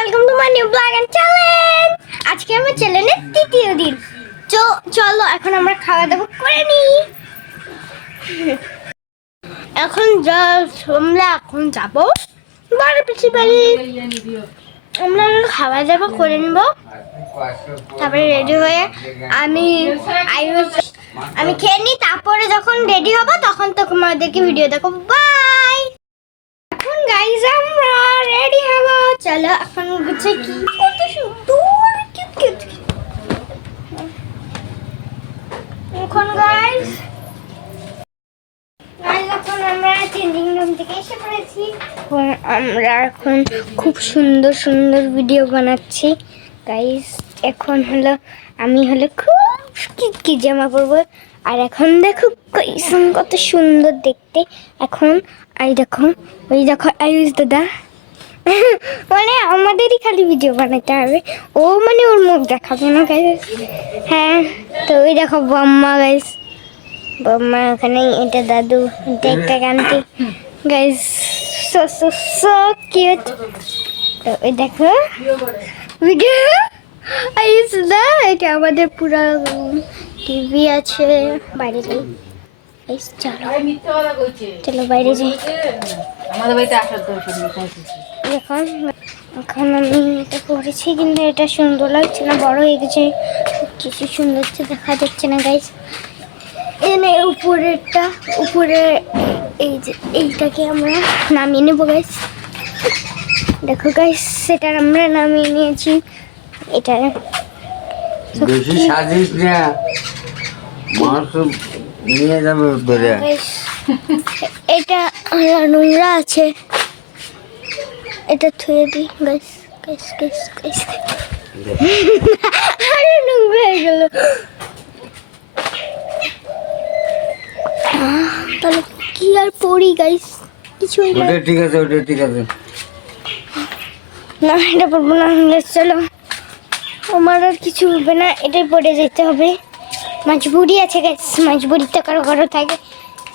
Welcome to my new blog and challenge. আজকে আমার চ্যালেঞ্জের তৃতীয় দিন। চলো এখন আমরা খাওয়া দাওয়া করে নিই। এখন আমরা এখন যাব বাড়ি পিসি বাড়ি। আমরা খাওয়া দাওয়া করে নিব, তারপরে রেডি হয়ে আমি খেয়ে নিই। তারপরে যখন রেডি হব তখন তোমাদেরকে ভিডিও দেখাবো। বাই। এখন গাইস আমরা রেডি হব, চলো এখন হচ্ছে কি কত সুন্দর কিউট এখন গাইস এখন আমরা চেঞ্জিং রুম থেকে এসে পড়েছি। আমরা এখন খুব সুন্দর সুন্দর ভিডিও বানাচ্ছি গাইস। এখন হলো আমি খুব কি জামা পরবো, আর এখন দেখো কত সুন্দর দেখতে। এখন ওই দেখো আয়ুষ দাদা মানে আমাদেরই খালি ভিডিও বানাতে হবে, ও মানে ওর মুখ দেখাবে না গাইস। হ্যাঁ, তো ওই দেখো বম্মা গাইস, বম্মা ওখানে, এটা দাদু, এটা একটা আন্টি গাইস, সো কিউট। তো ওই দেখো ভিডিও আয়ুষ দা, এটা আমাদের পুরো টিভি আছে। বাইরে যাই চলো বাইরে যাই। এখন আমি এটা করেছি, কিন্তু এটা সুন্দর লাগছে না, বড় হয়ে গেছে, কিছু সুন্দর দেখা যাচ্ছে না গাইস। এনে উপরে এই যে এইটাকে আমরা নামিয়ে নেবো গাইস। দেখো গাইস, সেটা আমরা নামিয়ে নিয়েছি। এটা বেশি সাজিস না, মাংস নিয়ে যাবে ধরে। এটা নোংরা আছে, এটা থুয়ে দিই গাইস। আরে নোংরা হয়ে গেল। তাহলে কি আর পড়ি গাইস, কিছুই না। ঠিক আছে, ওটা ঠিক আছে না, এটা পড়বো না। চলো, আমার আর কিছু হবে না, এটাই পড়ে যেতে হবে। মজবুরি আছে গাইস, মজবুরি তো কারো থাকে,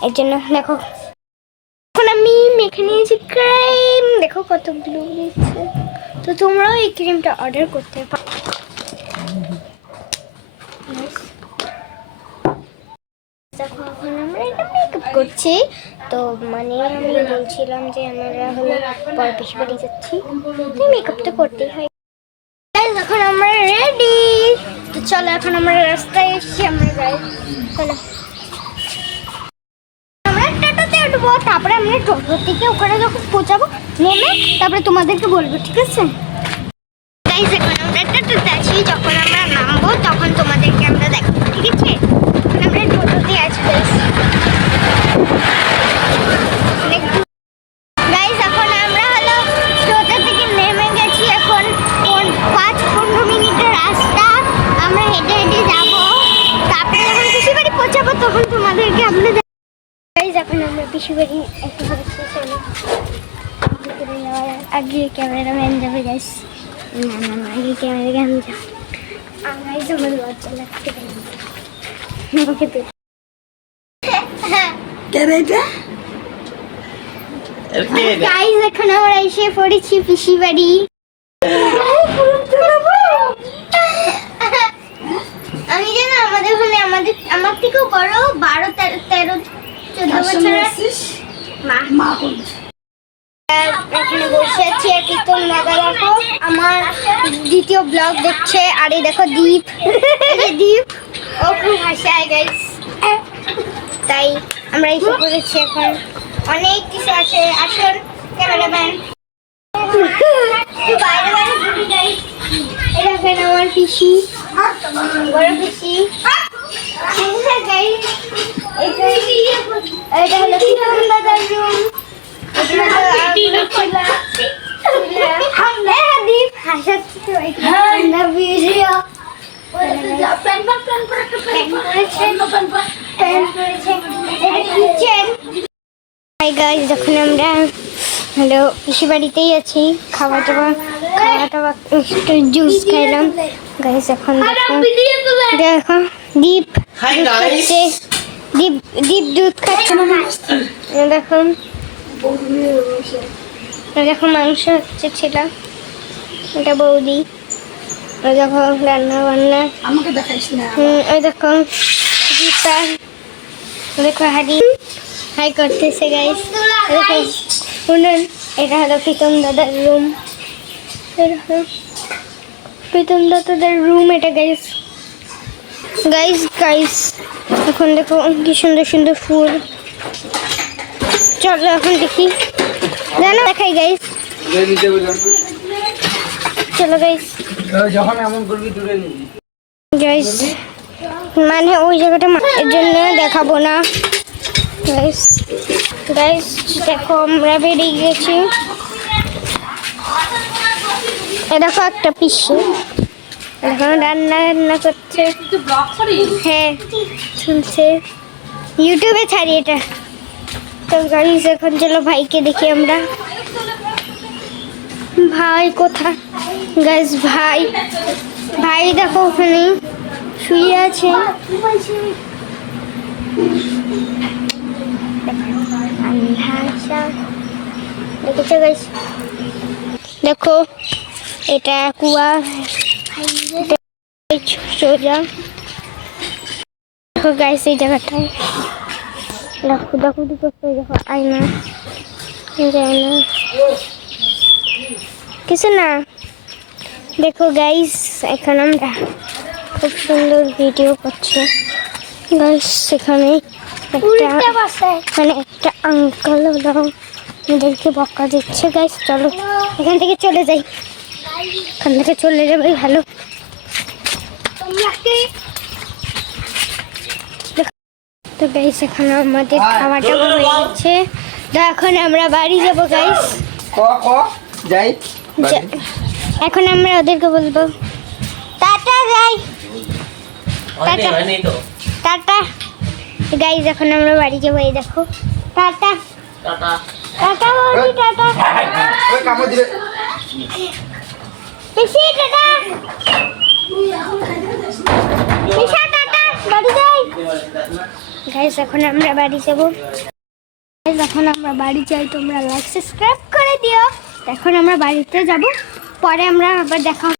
এর জন্য। দেখো এখন আমি মেখে নিয়েছি ক্রিম, দেখো কত ব্লু দিচ্ছে। তো তোমরাও এই ক্রিমটা অর্ডার করতে পারো। দেখো এখন আমরা এটা মেকআপ করছি। তো মানে আমি বলছিলাম যে আমরা পর পিসি বাড়ি যাচ্ছি, মেকআপটা করতেই হয়। এখন আমরা রেডি, তো চলো এখন আমরা রাস্তায় এসেছি, আমরা যাই। চলো আমরা টোটোতে উঠবো, তারপরে আমরা টোটো থেকে ওখানে যখন পৌঁছাবো নেমে তারপরে তোমাদেরকে বলবো, ঠিক আছে গাইস? এখন আমরা টোটোতে আছি, যখন আমরা নামবো তখন তোমাদেরকে আমরা দেখাবো, ঠিক আছে? আমরা টোটোতে আছি গাইস। গাইস এখন আমরা টোটো থেকে নেমে গেছি। এখন 5-15 মিনিটের রাস্তা, আমরা হেঁটে যাব। তারপরে যখন পিসি বাড়ি পৌঁছাবো তখন তোমাদেরকে আমরা গাইস এখন আমরা পিসি বাড়ি আগে ক্যামেরাম্যান যাবে গাইস। না আগে ক্যামেরাম্যান যাবে। আমরাই তোমার লজ্জা লাগতে গাইস এখন আমরা এসে পড়েছি পিসি বাড়ি। আমি জানো আমাদের ওখানে আমার থেকেও বড় 12-13-14 বছরের মা এখানে বসে আছি। আর কি তোমরা দেখো আমার দ্বিতীয় ব্লগ দেখছে। আর এই দেখো দীপ, দীপ ও খুব হাসায় গাইস। তাই আমরা এসে পড়েছি। এখন অনেক কিছু আছে, আসল ক্যামেরাম্যান বাইরে ঘুরি গাইস। এটা এখানে আমার পিসি, বড় পিসি গাইস। এটা হলো দাদার রুম। যখন আমরা পিসি বাড়িতেই আছি, খাওয়া দাওয়া একটু জুস খাইলাম গাইস। এখন দেখো দীপ দুধ খাচ্ছে। দেখো মাংস হচ্ছে ছিল। এটা বৌদি, ওই দেখো রান্না বান্না, আমাকে দেখাইস না। ওই দেখো গীতা, দেখো হাড়ি হাই করতেছে গাইস। দেখো শুনুন, এটা হলো প্রীতম দাদার রুম, প্রীতম দাদাদের রুম এটা গাইস। গাইস গাইস এখন দেখো কি সুন্দর সুন্দর ফুল। চলো এখন দেখি, জানো দেখাই গাইস। চলো গাইস, যখন এমন করবি দূরে নিবি। গাইস মানে ওই জায়গাটা এর জন্য দেখাবো না গাইস। গাইস দেখো আমরা বেরিয়ে গেছি। এ দেখো একটা পিসি এখন রান্না করছে। তুই ব্লগ করিস? হ্যাঁ শুনছে, ইউটিউবে ছাড়ি এটা। তো গাইস এখন চলো ভাইকে দেখি আমরা। ভাই কোথায় গাইস? ভাই ভাই দেখো ওখানে শুয়ে আছে। দেখেছো গাইস? দেখো এটা কুয়া, সোজা দেখো গাইস এই জায়গাটায় দেখো দেখো দেখো আয়না, আয়না কিছু না। দেখো গাইস এখন আমরা খুব সুন্দর ভিডিও করছি গাইস। সেখানে মানে একটা আঙ্কেল আমাদেরকে বকা দিচ্ছে গাইস। চলো এখান থেকে চলে যাই, এখান থেকে চলে যাবে ভালো। তো গাইস এখন আমাদের খাওয়া টাওয়া হয়ে গেছে, তো এখন আমরা বাড়ি যাবো গাইস। যাই এখন আমরা ওদেরকে বলবো টাটা যাই, টাটা টাটা গাইস। এখন আমরা বাড়ি যাবো, এই দেখো টাটা টাটা বলি টাটা পিসি টাটা পিসা টাটা বাড়ি যাই গাইস। এখন আমরা বাড়ি যাবো গাইস, এখন আমরা বাড়ি যাই, তোমরা লাইক সাবস্ক্রাইব করে দিও। এখন আমরা বাড়িতে যাব, পরে আমরা আবার দেখা